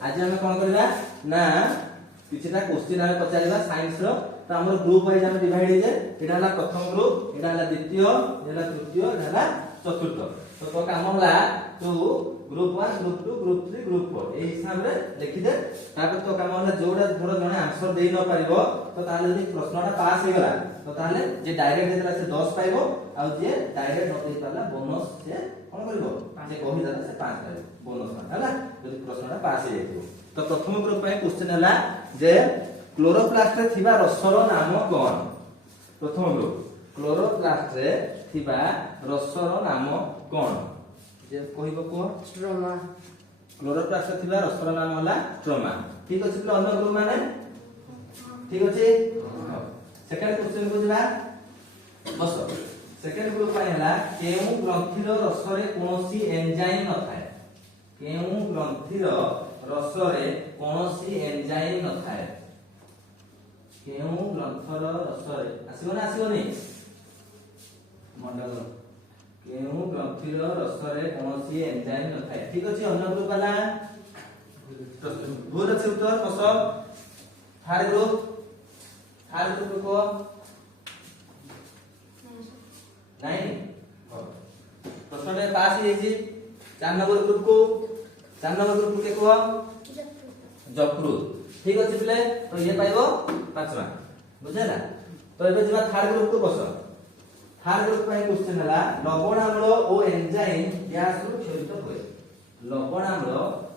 आज हम कोन करबा ना किछटा क्वेश्चन हम पचारिबा साइंस रो तो हमर ग्रुप वाइज हम डिवाइड हे जे एटा हला प्रथम ग्रुप एटा हला द्वितीय एटा तृतीय एटा हला चतुर्थ तो काम होला तू ग्रुप 1 ग्रुप 2 ग्रुप 3 ग्रुप 4 ए हिसाब रे लिखि दे तापर तो काम होला जोडा थोड़ा जने आंसर देई न पारिबो तो ताले यदि प्रश्नटा पास हे गला तो ताले जे डायरेक्ट देला से 10 पाइबो आ जे डायरेक्ट न देई पाला बोनस से कोन करबो जे कहि देला से 5 पाइबो बोनस हला यदि प्रश्नटा पास हे जाइबो तो प्रथम ग्रुप पे क्वेश्चन हला जे क्लोरोप्लास्ट रे थिबा रसर नाम कोन प्रथम ग्रुप क्लोरोप्लास्ट रे थिबा रसर नाम कोन जे कहिबो को स्ट्रोमा क्लोरोप्लास्ट रे थिबा रसर नाम होला स्ट्रोमा ठीक अछि तो अन्य ग्रुप माने ठीक अछि सेकंड क्वेश्चन को जिबा बस सेकंड ग्रुप पाई हला केउ ग्रंथिर रसरे कोनोसी एंजाइम न थाए केउ ग्रंथिर रसरे कोनोसी एंजाइम न थाए केउ ग्रंथर रसरे आसीबो ना आसीबोनी मंडल केउ ग्रंथिर रसरे कोनोसी एंजाइम न थाए ठीक अछि अन्य ग्रुप वाला भूल अछि उत्तर कस थर्ड ग्रुप को नहीं प्रश्न पास ही जी 4 नंबर ग्रुप को 4 नंबर ग्रुप के को जकृत ठीक अछि प्ले तो ये पाइबो 5वां बुझेला तो एबे जबा थर्ड ग्रुप को बस थर्ड ग्रुप पे क्वेश्चन हला लवण अम्ल ओ एंजाइम गैस रु क्षरित होय लवण अम्ल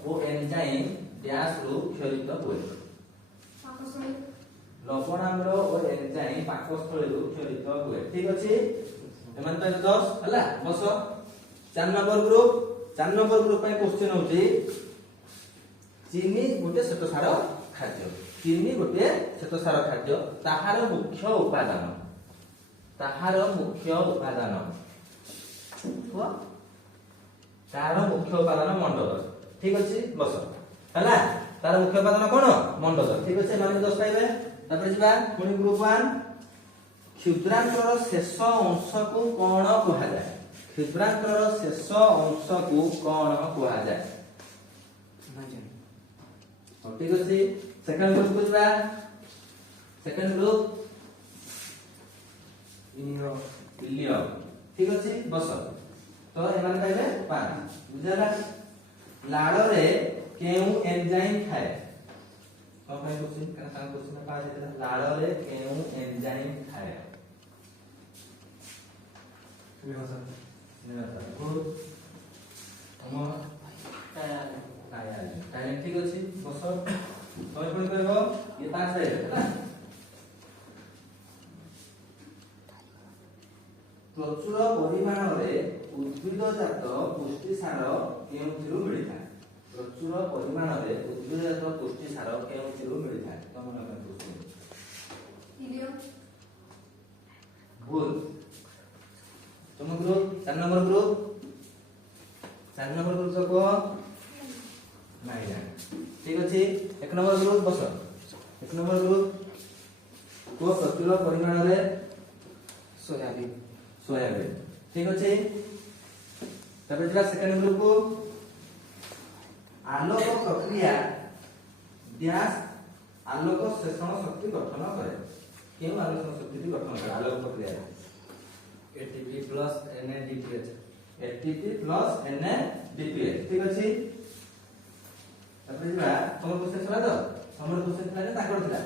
ओ एंजाइम गैस रु क्षरित होय लवण अम्ल ओ एंजाइम पाकस्थली रु क्षरित होय ठीक अछि एमन पे 10 हला बस 4 नंबर ग्रुप पे क्वेश्चन होची चीनी गोटे श्वेतसार खाद्य चीनी गोटे श्वेतसार खाद्य ताहार मुख्य उपादान हो तार मुख्य उपादान मंडल ठीक अछि बस हला तार मुख्य उपादान कोन मंडल ठीक अछि माने 10 पाइबे तापर जिबा पुनी ग्रुप 1 क्षुद्रांतर शेष अंश को कोन कहला जाय क्षुद्रांतर शेष अंश को कोन कहला जाय ठीक अछि सेकंड ग्रुप को जिबा सेकंड ग्रुप इलियो ठीक अछि बस तो एमान पाइबे 5 बुझला लाड़ रे केउ एंजाइम थाए तो भाई क्वेश्चन का क्वेश्चन पा देला लाड़ रे केउ एंजाइम थाए गुड हम काया ठीक अछि बस तो कोन करबो ये 5 पाइबे प्रचुर परिमाण रे उद्भिदजात पुष्टिसार केउथिरु मिलिथा प्रचुर परिमाण रे उद्भिदजात पुष्टिसार केउथिरु मिलिथा तमन का क्वेश्चन इलियो भूल तुम ग्रुप 4 नंबर ग्रुप को नहीं ना ठीक अछि 1 नंबर ग्रुप बस 1 नंबर ग्रुप को प्रचुर परिमाण रे सोयाबीन ठीक अछि तबे जरा सेकंड ग्रुप को आलोक प्रक्रिया व्यास आलोक शोषण शक्ति गठन करे केउ आलोक शक्ति गठन करे आलोक प्रक्रिया ATP plus NADPH ATP plus NADPH ठीक अछि तबे जरा तमर क्वेश्चन छला तो हमर क्वेश्चन छला ताकर छला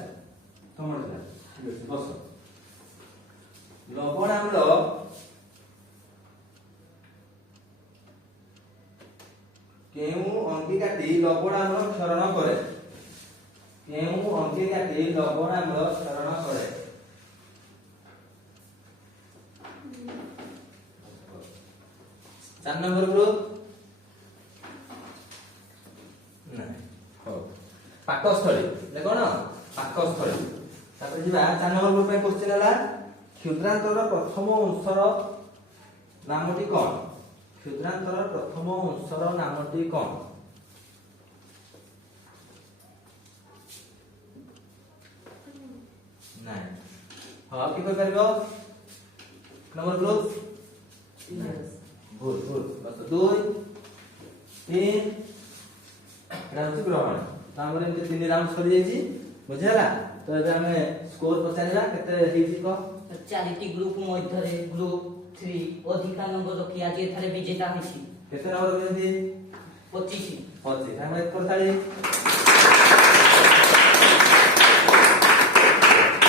तमर छला ठीक अछि बस लवण अम्ल केउ अंगी काटी लवण अम्ल क्षरण करे केउ अंगी काटी लवण अम्ल क्षरण करे 4 नंबर ग्रुप नहीं हो पाकस्थली देखो ना पाकस्थली तापर जिबा 4 नंबर ग्रुप पे क्वेश्चन हला क्षुद्रांतर प्रथम अंशर नामटी कोन क्षुद्रांतर प्रथम अंशर नामटी कोन नहीं हां की कर परबो नंबर ग्रुप भूल बस 2 3 ଏଟା ହଉଛି ଗ୍ରହଣ। ତ ଆମର ଏମିତି 3 ରାଉଣ୍ଡ ସରି ଯାଇଛି ବୁଝିହେଲା। ତ ଏବେ ଆମେ ସ୍କୋର ପଚାରିବା କେତେ ହେଇଛି କହ। 4ଟି ଗ୍ରୁପ ମଧ୍ୟରେ ଗ୍ରୁପ 3 ଅଧିକା ନମ୍ବର ରଖି ଆଜି ଏଠାରେ ବିଜେତା ହୋଇଛି। କେତେ ନମ୍ବର ରଖିଛନ୍ତି? 25। ଆମେ 1 ତାଳି